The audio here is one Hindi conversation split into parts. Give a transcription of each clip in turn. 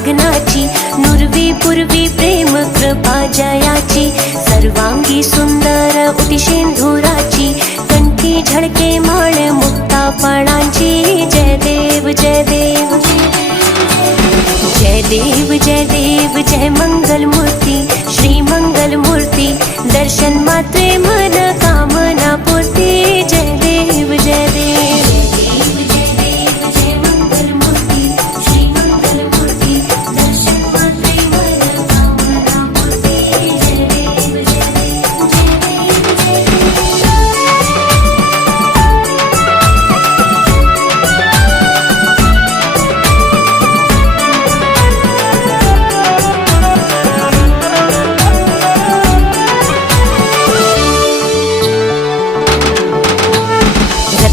विघ्नाची, नुरवी पूर्वी प्रेम कृपा जयाची, सर्वांगी सुंदर उटी शेंदुराची, कंठी झळके माळ मुक्ता फळांची। जय देव जय देव जय देव जय देव जय मंगल मूर्ती, श्री मंगल मूर्ती, दर्शन मात्रे मन कामना पूर्ती। जय देव जय देव जय मंगल मूर्ती, श्री मंगल मूर्ती, दर्शन मात्रे मन कामना पूर्ती। जय देव जय देव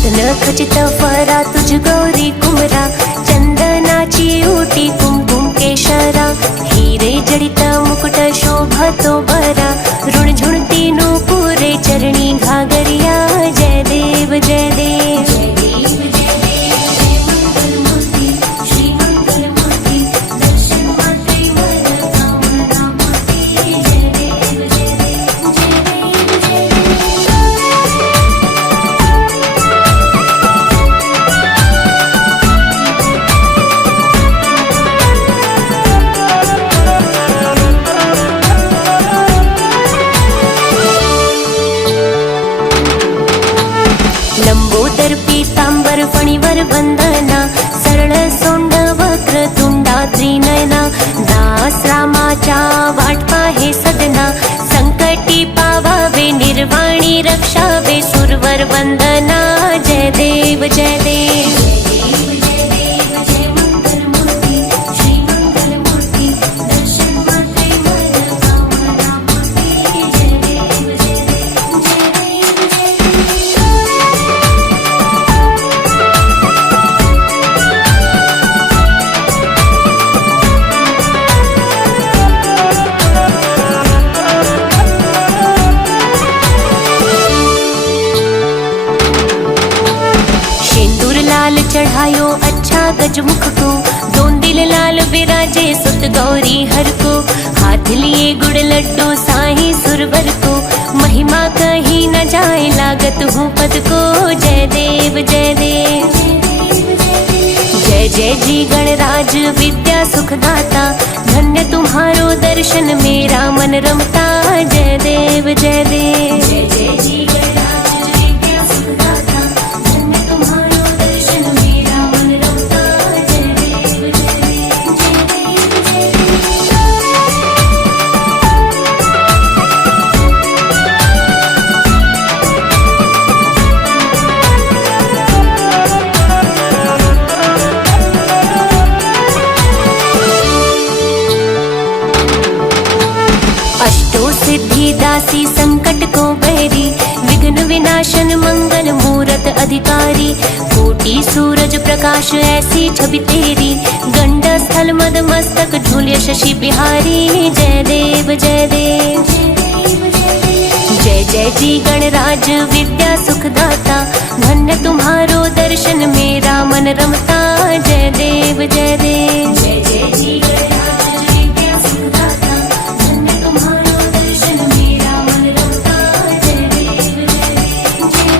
जय खचित फरा तुझ गौरी कुमरा, चंदनाची ओटी कुमकुम केशरा, हिरे जडित मुकुट शोभतो बरा, ऋण झुणती नूपुरे चरणी घागरिया। जय देव जय देव लंबोदर पीतांबर फणीवर वंदना, सरळ सोंड वक्र तुंडा त्रिनयना, दास रामाच्या वाट पाहे सदना, संकटी पावावे निर्वाणी रक्षावे सुरवर वंदना। जय देव जय देव जय मंगल मूर्ती, श्री मंगल मूर्ती, दर्शन मात्रे मन कामना पूर्ती। जय देव जय देव जय लाल चढ़ायो अच्छा गजमुख को, दोन दिल लाल विराजे सुत गौरी हर को, हाथ लिए गुड़ लड्डू साही सुरवर को, महिमा कहीं न जाए लागत हूँ पद को। जय देव जय देव जय जय जी गणराज विद्या सुखदाता, धन्य तुम्हारो दर्शन मेरा मन रमता। जय देव जय देव जय जय जी गणराज विद्या सुखदाता, धन्य तुम्हारो दर्शन मेरा मन रमता। जय देव जय देव जय अष्टो सिद्धि दासी संकट को बैरी, विघ्न विनाशन मंगल मूरत अधिकारी, कोटि सूरज प्रकाश ऐसी छवि तेरी, गंड स्थल मद मस्तक झूल्य शशि बिहारी। जय देव जय देव जय जय जी गणराज विद्या सुखदाता, धन्य तुम्हारो दर्शन मेरा मन रमता। जय देव जय देव जय जय जी गणराज विद्या सुखदाता, धन्य तुम्हारो दर्शन मेरा मन रमता। जय देव जय देव जय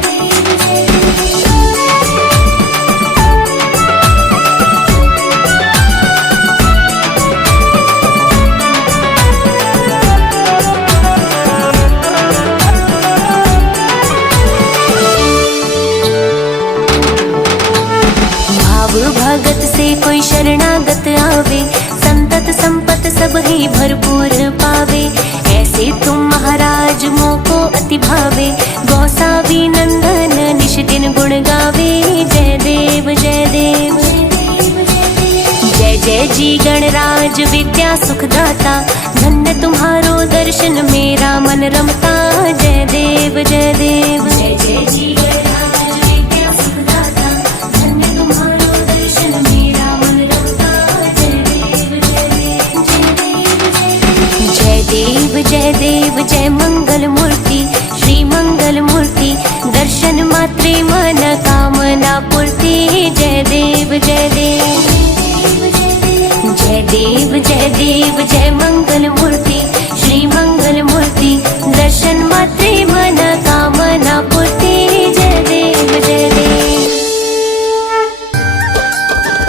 भाव भगत से कोई शरणागत आवे, संतत संपत सब ही भरपूर पावे, ऐसे तुम महाराज मोको अति भावे, गौसावी नंदन निश दिन गुण गावे। जय देव जय देव जय जय जी गणराज विद्या सुखदाता, धन्य तुम्हारो दर्शन मेरा मन रमता। जय देव जय देव जय जय जी गणराज विद्या सुखदाता, धन्य तुम्हारो दर्शन मेरा मन रमता। जय देव जय देव जय देव जय देव जय मंगल मूर्ति, श्री मंगल मूर्ति, दर्शन मात्रे मन कामना पूर्ति। जय देव जय देव जय देव जय देव जय मंगल मूर्ति श्री मंगल मूर्ति दर्शन मात्रे मन कामना पूर्ति जय देव जय देव।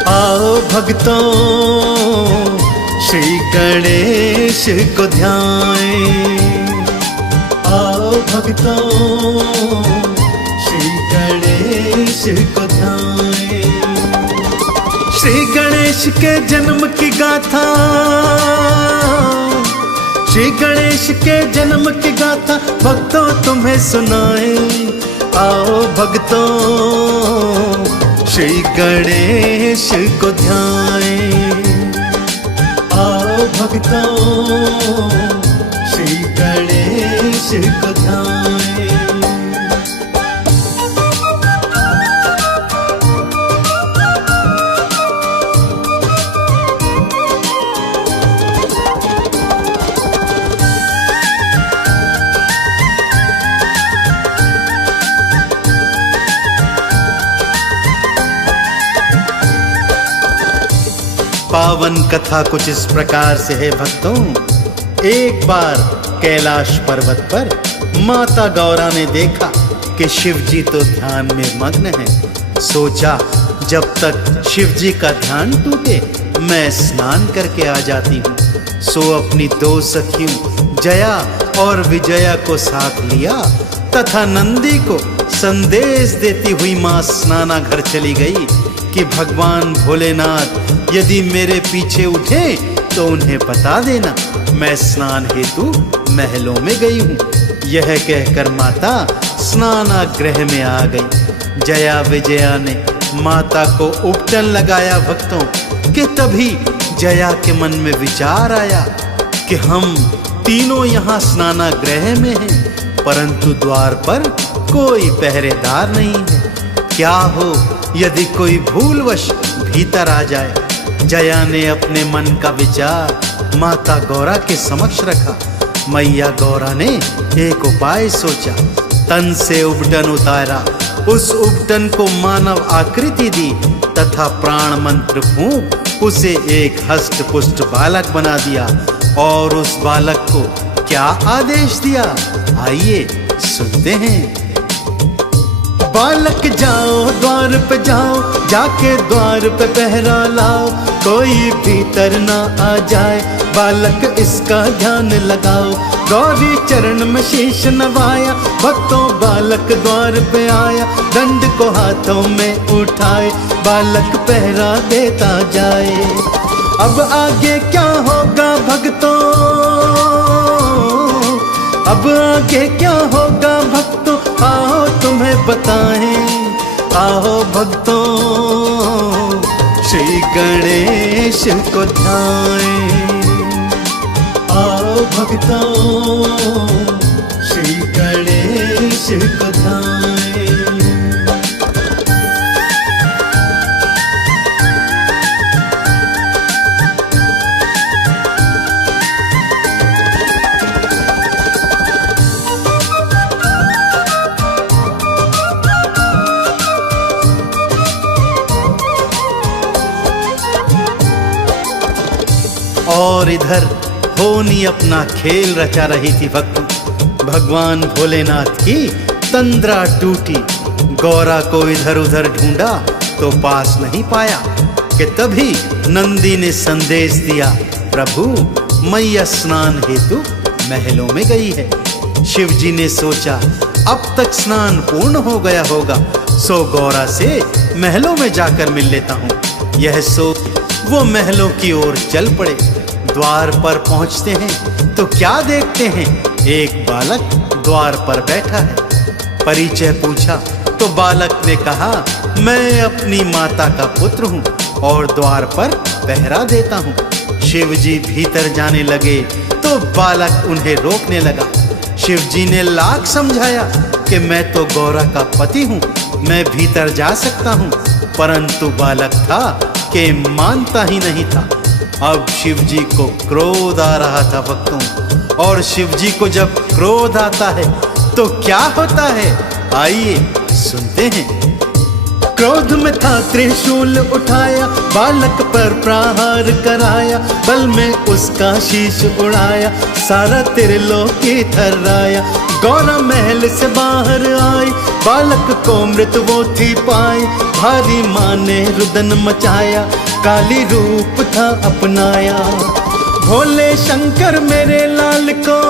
आओ भक्तों श्री गणेश को ध्याएं, आओ भक्तों श्री गणेश को ध्याएं। श्री गणेश के जन्म की गाथा, श्री गणेश के जन्म की गाथा भक्तों तुम्हें सुनाए। आओ भक्तों श्री गणेश को ध्याएं, आओ भक्तों श्री गणेश को ध्याएं। पावन कथा कुछ इस प्रकार से है भक्तों। एक बार कैलाश पर्वत पर माता गौरा ने देखा कि शिव जी तो ध्यान में मग्न हैं। सोचा जब तक शिव जी का ध्यान टूटे मैं स्नान करके आ जाती हूँ। सो अपनी दो सखियों जया और विजया को साथ लिया तथा नंदी को संदेश देती हुई माँ स्नानाघर चली गई कि भगवान भोलेनाथ यदि मेरे पीछे उठे तो उन्हें बता देना मैं स्नान हेतु महलों में गई हूँ। यह कहकर माता स्नानागृह में आ गई। जया विजया ने माता को उपटन लगाया भक्तों कि तभी जया के मन में विचार आया कि हम तीनों यहाँ स्नानागृह में हैं परंतु द्वार पर कोई पहरेदार नहीं है। क्या हो यदि कोई भूलवश भीतर आ जाए। जया ने अपने मन का विचार माता गौरा के समक्ष रखा। मैया गौरा ने एक उपाय सोचा। तन से उपटन उतारा, उस उपटन को मानव आकृति दी तथा प्राण मंत्र फूंक उसे एक हष्ट पुष्ट बालक बना दिया। और उस बालक को क्या आदेश दिया आइए सुनते हैं। बालक जाओ द्वार पे जाओ, जाके द्वार पे पहरा लाओ, कोई भीतर ना आ जाए, बालक इसका ध्यान लगाओ। गौरी चरण में शीश नवाया, भक्तों बालक द्वार पे आया, दंड को हाथों में उठाए, बालक पहरा देता जाए। अब आगे क्या होगा भक्तों, अब आगे क्या होगा भक्तों, आओ तुम्हें बताएं। आओ भक्तों श्री गणेश को ध्याएं, आओ भक्तों श्री गणेश को ध्याएं। और इधर होनी अपना खेल रचा रही थी भगवान भोलेनाथ की तंद्रा टूटी। गौरा को इधर उधर ढूंढा तो पास नहीं पाया कि तभी नंदी ने संदेश दिया, प्रभु मैया स्नान हेतु महलों में गई है। शिव जी ने सोचा अब तक स्नान पूर्ण हो गया होगा, सो गौरा से महलों में जाकर मिल लेता हूँ। यह सोच वो महलों की ओर चल पड़े। द्वार पर पहुंचते हैं तो क्या देखते हैं, एक बालक द्वार पर बैठा है। परिचय पूछा तो बालक ने कहा, मैं अपनी माता का पुत्र हूँ और द्वार पर पहरा देता हूँ। शिव जी भीतर जाने लगे तो बालक उन्हें रोकने लगा। शिव जी ने लाख समझाया कि मैं तो गौरा का पति हूँ, मैं भीतर जा सकता हूँ, परंतु बालक था कि मानता ही नहीं था। अब शिव जी को क्रोध आ रहा था भक्तों, और शिव जी को जब क्रोध आता है तो क्या होता है आइए सुनते हैं। क्रोध में था त्रिशूल उठाया, बालक पर प्रहार कराया, बल में उसका शीश उड़ाया, सारा त्रिलोकी थर्राया। गौरा महल से बाहर आई, बालक को मृत वो थी पाई, भारी माँ ने रुदन मचाया, काली रूप था अपनाया। भोले शंकर मेरे लाल को,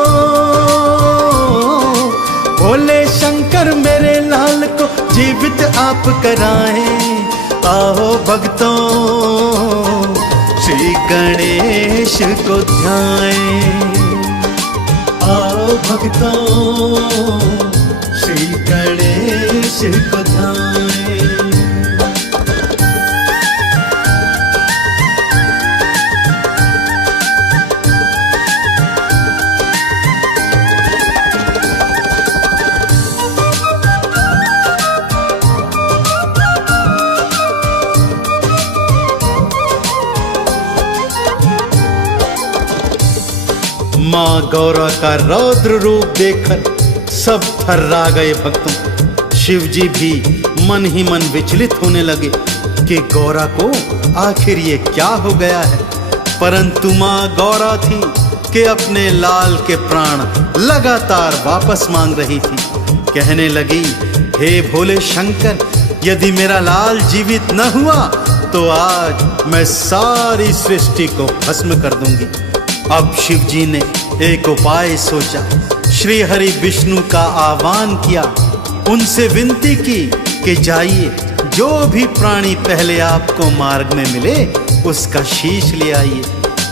भोले शंकर मेरे लाल को जीवित आप कराएं। आओ भक्तों श्री गणेश को ध्याएं, आओ भक्तों श्री गणेश को ध्याएं। माँ गौरा का रौद्र रूप देखकर सब थर्रा गए भक्तों। शिव जी भी मन ही मन विचलित होने लगे कि गौरा को आखिर ये क्या हो गया है। परंतु माँ गौरा थी कि अपने लाल के प्राण लगातार वापस मांग रही थी। कहने लगी, हे भोले शंकर, यदि मेरा लाल जीवित न हुआ तो आज मैं सारी सृष्टि को भस्म कर दूंगी। अब शिव जी ने एक उपाय सोचा। श्री हरि विष्णु का आह्वान किया, उनसे विनती की कि जाइए, जो भी प्राणी पहले आपको मार्ग में मिले उसका शीश ले आइए।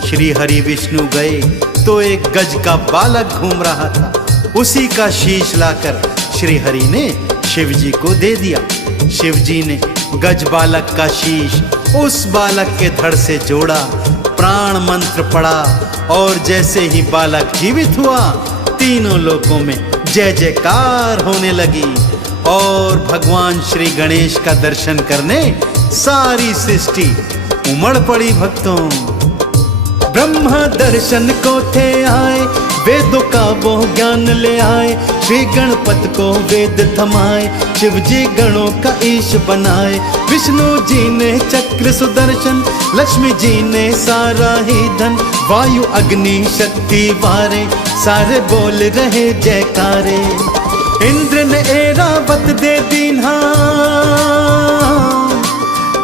श्री हरि विष्णु गए तो एक गज का बालक घूम रहा था, उसी का शीश लाकर श्री हरि ने शिव जी को दे दिया। शिव जी ने गज बालक का शीश उस बालक के धड़ से जोड़ा, प्राण मंत्र पड़ा और जैसे ही बालक जीवित हुआ, तीनों लोकों में जय जयकार होने लगी और भगवान श्री गणेश का दर्शन करने सारी सृष्टि उमड़ पड़ी भक्तों। ब्रह्मा दर्शन को थे आए, वेदों का वो ज्ञान ले आए, श्री गणपत को वेद थमाए, शिव जी गणों का ईश बनाए। विष्णु जी ने चक्र सुदर्शन, लक्ष्मी जी ने सारा ही धन, वायु अग्नि शक्ति वारे, सारे बोल रहे जयकारे। इंद्र ने ऐरावत दे दीन्हा,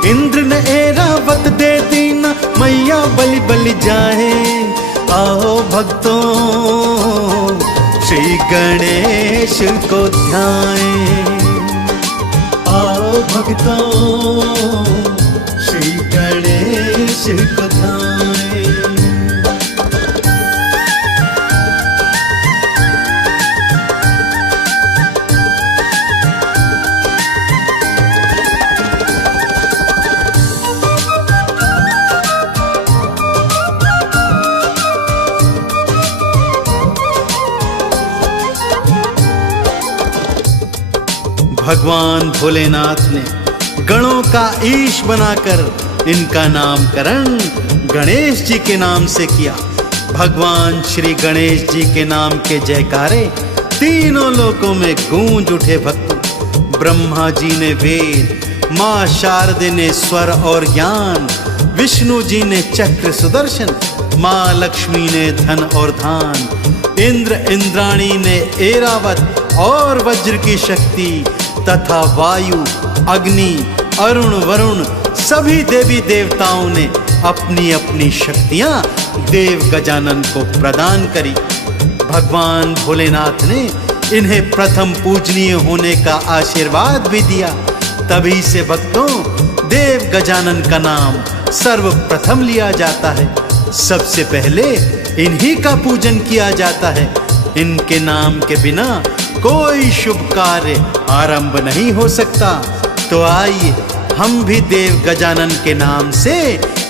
इंद्र ने ऐरावत दे दीना, मैया बलि बलि जाए। आओ भक्तों श्री गणेश को ध्याएं, आओ भक्तों श्री गणेश को ध्याएं। भगवान भोलेनाथ ने गणों का ईश बनाकर इनका नामकरण गणेश जी के नाम से किया। भगवान श्री गणेश जी के नाम के जयकारे तीनों लोकों में गूंज उठे भक्तों। ब्रह्मा जी ने वेद, माँ शारदे ने स्वर और ज्ञान, विष्णु जी ने चक्र सुदर्शन, माँ लक्ष्मी ने धन और धान, इंद्र इंद्राणी ने ऐरावत और वज्र की शक्ति तथा वायु, अग्नि, अरुण, वरुण सभी देवी देवताओं ने अपनी अपनी शक्तियां देव गजानन को प्रदान करी। भगवान भोलेनाथ ने इन्हें प्रथम पूजनीय होने का आशीर्वाद भी दिया। तभी से भक्तों देव गजानन का नाम सर्वप्रथम लिया जाता है। सबसे पहले इन्हीं का पूजन किया जाता है। इनके नाम के बिना कोई शुभ कार्य आरंभ नहीं हो सकता। तो आइए हम भी देव गजानन के नाम से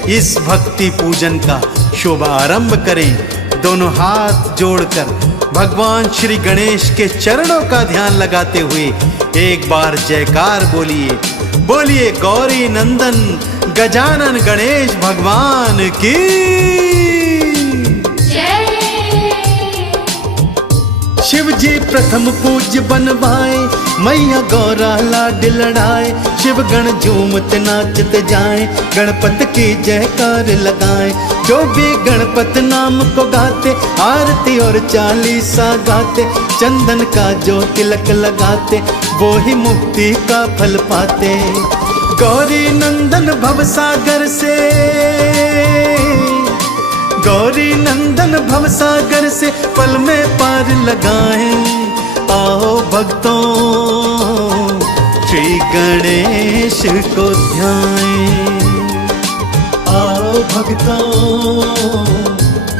इस भक्ति पूजन का शुभ आरंभ करें। दोनों हाथ जोड़कर भगवान श्री गणेश के चरणों का ध्यान लगाते हुए एक बार जयकार बोलिए। बोलिए गौरी नंदन गजानन गणेश भगवान की जय। शिव जी प्रथम पूज्य बनवाए, मैया गौरा लाड लड़ाए। शिव गण झूमत नाचत जाए, गणपत की जयकार लगाए। जो भी गणपत नाम को गाते, आरती और चालीसा गाते। चंदन का जो तिलक लगाते, वो ही मुक्ति का फल पाते। गौरी नंदन भवसागर से, गौरी नंदन भवसागर से पल में पार लगाएं। आओ भक्तों श्री गणेश को ध्याएं। आओ भक्तों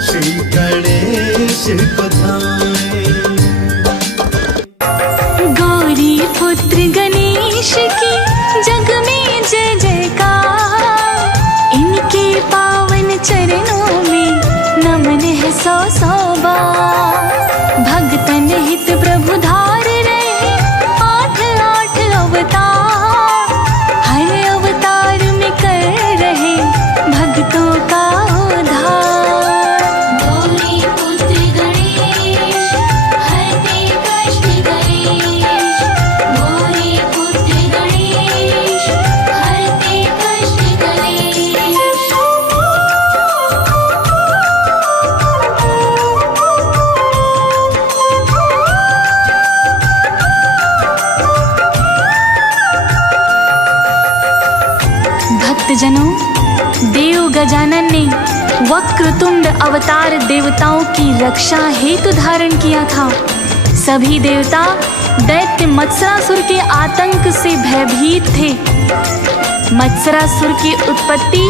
श्री गणेश को ध्याएं। गौरी पुत्र गणेश की जग में जय जयकार। इनके पावन चरणों में नमन है सौ सौ बार। भक्तन हित प्रभु धार रहे आठ आठ अवतार। हर अवतार में कर रहे भक्तों का उद्धार। गौरी पुत्र गणेश हरते कष्ट कलेश। गौरी पुत्र गणेश हरते कष्ट कलेश। भक्तजनों, देव गजानन ने वक्रतुंड अवतार देवताओं की रक्षा हेतु धारण किया था। सभी देवता दैत्य मत्सरासुर के आतंक से भयभीत थे। मत्सरासुर की उत्पत्ति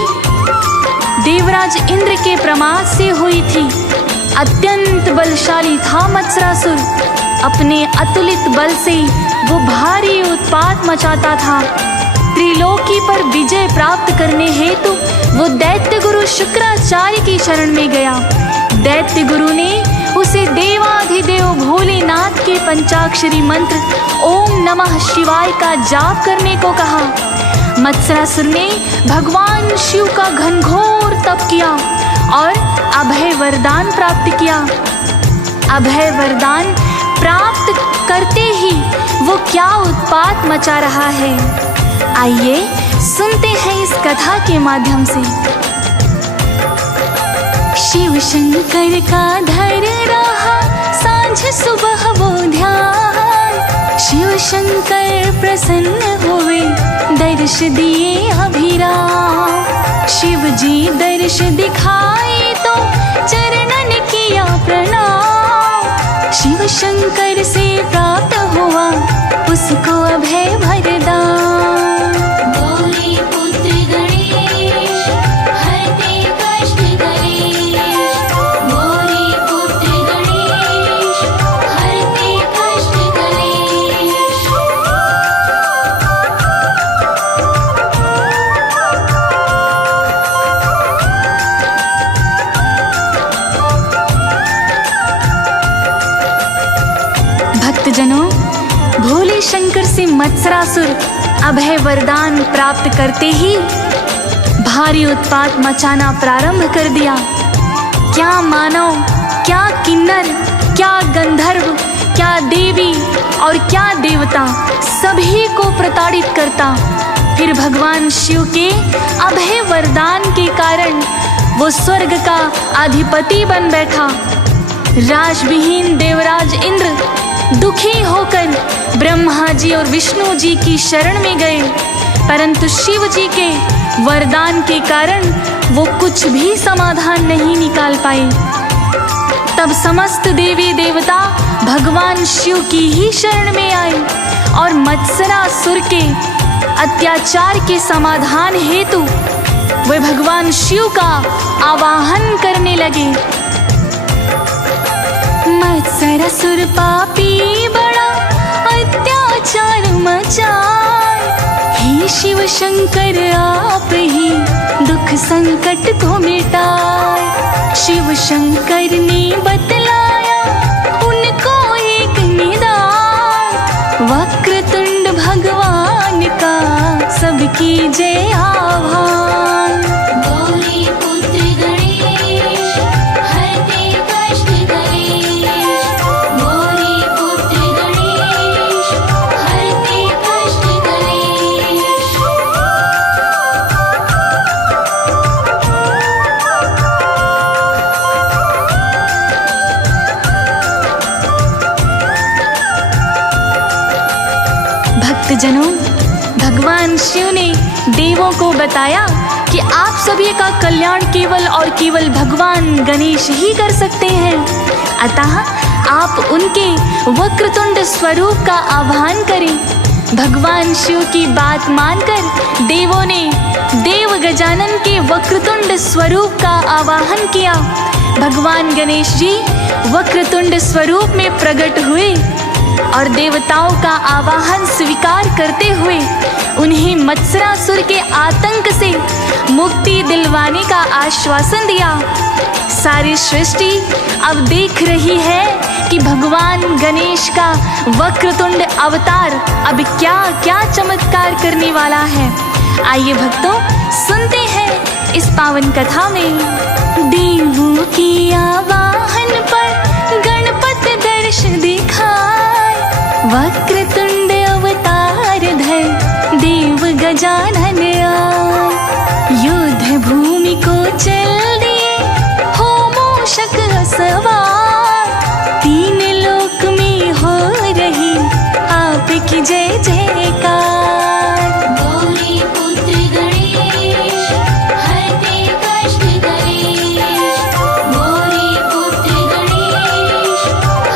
देवराज इंद्र के प्रमाद से हुई थी। अत्यंत बलशाली था मत्सरासुर। अपने अतुलित बल से वो भारी उत्पात मचाता था। त्रिलोकी पर विजय प्राप्त करने हेतु वो दैत्य गुरु शुक्राचार्य की शरण में गया। दैत्य गुरु ने उसे देवाधिदेव भोलेनाथ के पंचाक्षरी मंत्र ओम नमः शिवाय का जाप करने को कहा। मत्सरासुर ने भगवान शिव का घनघोर तप किया और अभय वरदान प्राप्त किया। अभय वरदान प्राप्त करते ही वो क्या उत्पात मचा रहा है, आइए सुनते हैं इस कथा के माध्यम से। शिव शंकर का धर रहा सांझ सुबह वो ध्यान। शिव शंकर प्रसन्न हुए दर्श दिए अभिराम। शिव जी दर्श दिखाए तो चरणन किया प्रणाम। शिव शंकर से प्राप्त हुआ उसको अभय वरदान। गौरी पुत्र गणेश हरते कष्ट कलेश। गौरी पुत्र गणेश हरते कष्ट कलेश। भक्तजनों, भोले शंकर से मत्सरासुर अभय वरदान प्राप्त करते ही भारी उत्पात मचाना प्रारंभ कर दिया। क्या मानव, क्या किन्नर, क्या गंधर्व, क्या देवी और क्या देवता सभी को प्रताड़ित करता। फिर भगवान शिव के अभय वरदान के कारण वो स्वर्ग का अधिपति बन बैठा। राजविहीन देवराज इंद्र दुखी होकर ब्रह्मा जी और विष्णु जी की शरण में गए, परंतु शिव जी के वरदान के कारण वो कुछ भी समाधान नहीं निकाल पाए। तब समस्त देवी देवता भगवान शिव की ही शरण में आए और मत्सरासुर के अत्याचार के समाधान हेतु वे भगवान शिव का आवाहन करने लगे। मत्सरासुर पापी बड़ा अत्याचार मचाए। हे शिव शंकर आप ही दुख संकट को मिटाए। शिव शंकर ने बतलाया उनको एक निदान। वक्रतुंड भगवान का सबकी जय आह्वान। गौरी पुत्र गणेश हरते कष्ट कलेश। गौरी भक्तजनों, भगवान शिव ने देवों को बताया कि आप सभी का कल्याण केवल और केवल भगवान गणेश ही कर सकते हैं। अतः आप उनके वक्रतुंड स्वरूप का आह्वान करें। भगवान शिव की बात मानकर देवों ने देव गजानन के वक्रतुंड स्वरूप का आवाहन किया। भगवान गणेश जी वक्रतुंड स्वरूप में प्रकट हुए और देवताओं का आवाहन स्वीकार करते हुए उन्हें मत्सरासुर के आतंक से मुक्ति दिलवाने का आश्वासन दिया। सारी सृष्टि अब देख रही है कि भगवान गणेश का वक्रतुंड अवतार अब क्या क्या चमत्कार करने वाला है। आइए भक्तों, सुनते हैं इस पावन कथा में। देवों की आवाहन पर गणपति दर्श दिखाए, वक्रतुंड अवतार धर देव गजानन आए। युद्ध भूमि को चल दिए हो मूषक सवार, तीन लोक में हो रही आपकी जय जयकार। गौरी पुत्र गणेश हरते कष्ट कलेश, गौरी पुत्र गणेश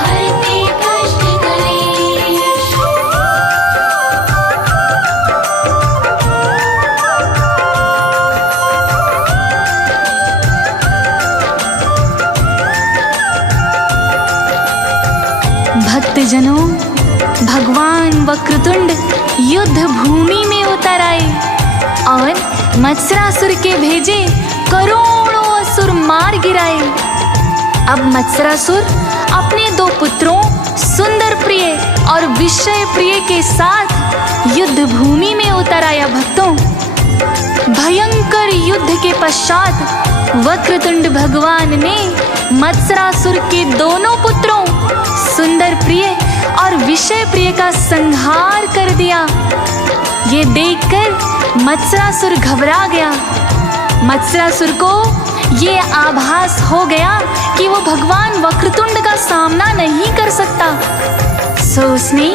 हरते कष्ट कलेश। भक्तजनों, भगवान वक्रतुंड युद्ध भूमि में उतर आए और मत्सरासुर के भेजे करोड़ों असुर मार गिराए। अब मत्सरासुर अपने दो पुत्रों सुंदर प्रिय और विषय प्रिय के साथ युद्ध भूमि में उतर आया। भक्तों, भयंकर युद्ध के पश्चात वक्रतुंड भगवान ने मत्सरासुर के दोनों पुत्रों सुंदर प्रिय और विषय प्रिय का संहार कर दिया। ये देखकर मत्सरासुर घबरा गया। मत्सरासुर को ये आभास हो गया कि वो भगवान वक्रतुंड का सामना नहीं कर सकता। सो उसने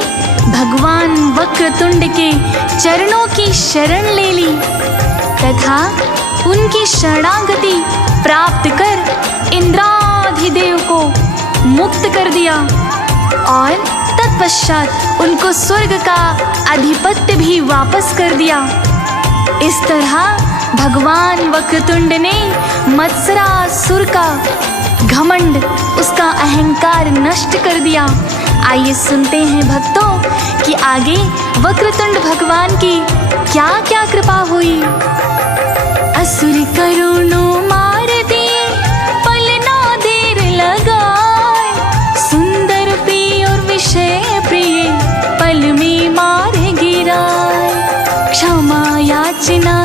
भगवान वक्रतुंड के चरणों की शरण ले ली तथा उनकी शरणागति प्राप्त कर इंद्राधिदेव को मुक्त कर दिया और तत्पश्चात उनको स्वर्ग का आधिपत्य भी वापस कर दिया। इस तरह भगवान वक्रतुंड ने मत्सरासुर का घमंड, उसका अहंकार नष्ट कर दिया। आइए सुनते हैं भक्तों कि आगे वक्रतुंड भगवान की क्या क्या कृपा हुई। असुर करोड़ों मार दिए, पल ना देर लगाए, सुंदर प्रिय और विषय प्रिय पल में मार गिराए। क्षमा याचना